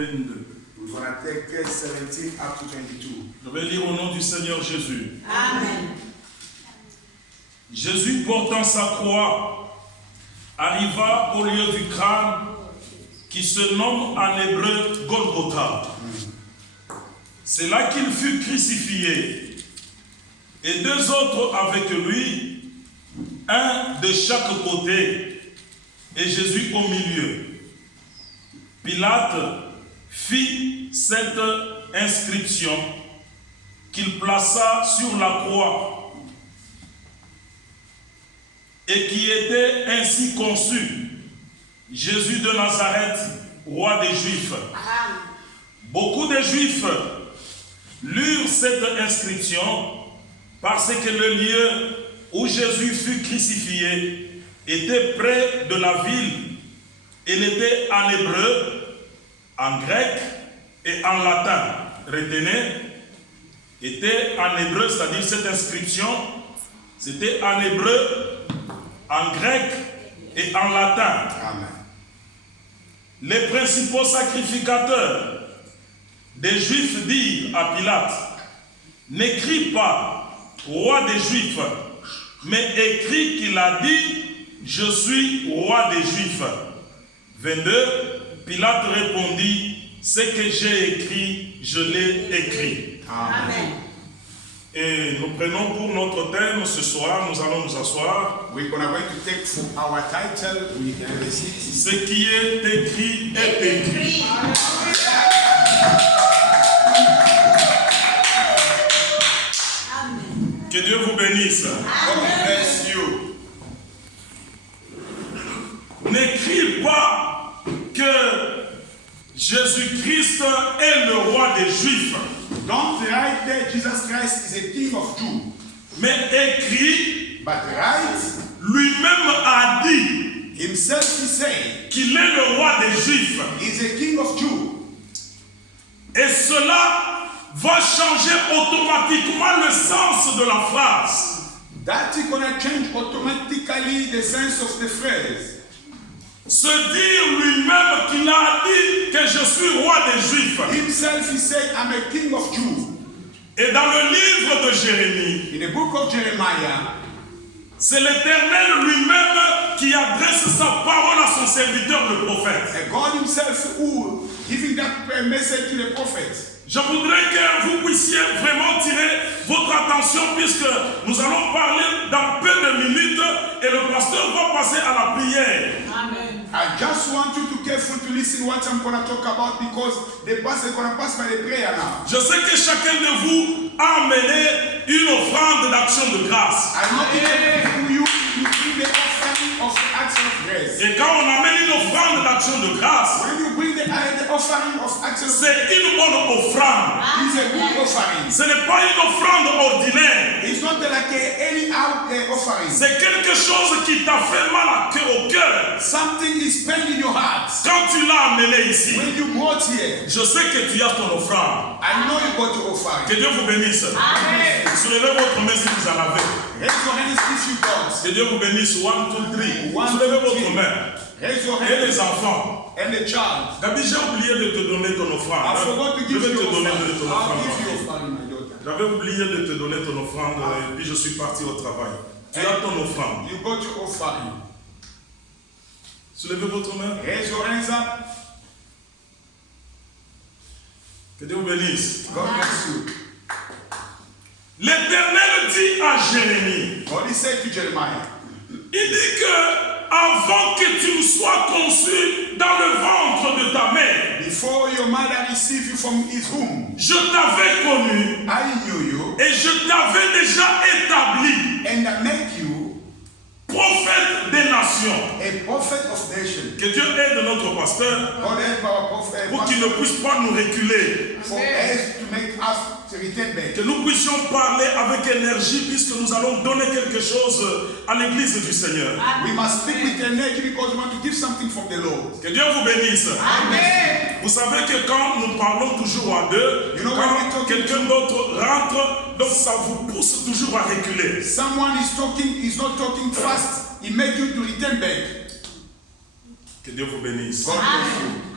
22. We're going to take verse 17 up to 22. Je vais lire au nom du Seigneur Jésus. Amen. Jésus portant sa croix arriva au lieu du crâne qui se nomme en hébreu Golgotha. C'est là qu'il fut crucifié et deux autres avec lui, un de chaque côté et Jésus au milieu. Pilate fit cette inscription qu'il plaça sur la croix et qui était ainsi conçue: Jésus de Nazareth, roi des Juifs. Beaucoup de Juifs lurent cette inscription parce que le lieu où Jésus fut crucifié était près de la ville. Il était en hébreu, en grec et en latin. Retenez, était en hébreu, c'est-à-dire cette inscription, c'était en hébreu, en grec et en latin. Amen. Les principaux sacrificateurs des Juifs dirent à Pilate: n'écris pas roi des Juifs, mais écris qu'il a dit: je suis roi des Juifs. 22. Pilate répondit: ce que j'ai écrit, je l'ai écrit. Amen. Et nous prenons pour notre thème ce soir, nous allons nous asseoir. We're going to take for our title, we can receive. Ce qui est écrit est écrit. Amen. Que Dieu vous bénisse. God bless you. N'écris pas que Jésus-Christ est le roi des Juifs, Don't write that Jesus Christ is a king of Jews, mais écris, but write lui-même a dit himself he said qu'il est le roi des Juifs. is a king of Jews. Et cela va changer automatiquement le sens de la phrase. That is going to change automatically the sense of the phrase. Se dire lui-même qu'il a dit que je suis roi des Juifs. Himself he said, I'm a king of Jews. Et dans le livre de Jérémie, In the book of Jeremiah, c'est l'Éternel lui-même qui adresse sa parole à son serviteur le prophète. God himself who giving that message to the prophet. Je voudrais que vous puissiez vraiment tirer votre attention puisque nous allons parler dans peu de minutes et le pasteur va passer à la prière. Amen. I just want you to careful to listen what I'm going to talk about because the pastor is going to pass by the prayer now. Je sais que chacun de vous a amené une offrande d'action de grâce. I know each of you bring the offering of the action of grace. Et quand on amène une offrande d'action de grâce, When you bring the offering of action of grace, c'est une bonne offrande. it's a good offering. Ce n'est pas une offrande ordinaire. It's not like any out offering. C'est quelque chose qui t'a fait mal au cœur. Something is pain in your heart. Quand tu l'as amené ici, When you brought here, je sais que tu as ton offrande. I know you got your offering. Que Dieu vous bénisse. Amen. Soulevez votre main si vous en avez. Raise your hands if you got. Que Dieu vous bénisse. 1, 2, 3. One, Soulevez two, votre three. main. Raise your Et hands. les enfants. And the child. Gabi, j'ai oublié de te donner ton I offrande. forgot to Je give vais you te your donner offering. ton I'll offrande. give you your offering, my daughter. J'avais oublié de te donner ton offrande et puis je suis parti au travail. Tu as ton offrande. You got your offering. Soulevez votre main. Raise your hands up. Que Dieu vous bénisse. God bless you. L'Éternel dit à Jérémie, God he said to Jeremiah, il dit que avant que tu ne sois conçu dans le ventre de ta mère, before your mother received you from his womb, je t'avais connu I knew you et je t'avais déjà établi and I make you prophète des nations. a prophet of nations. Que Dieu aide notre pasteur God help our prophet pour qu'il ne puisse pas nous reculer. for us to make us to return back. Que nous puissions parler avec énergie puisque nous allons donner quelque chose à l'église du Seigneur. We must speak with energy because we want to give something from the Lord. Que Dieu vous bénisse. Amen. Vous savez que quand nous parlons toujours à deux, You know, when we quand talk- quelqu'un d'autre rentre, donc ça vous pousse toujours à reculer. Someone is talking, is not talking fast, he makes you to return back. Que Dieu vous bénisse. God bless you.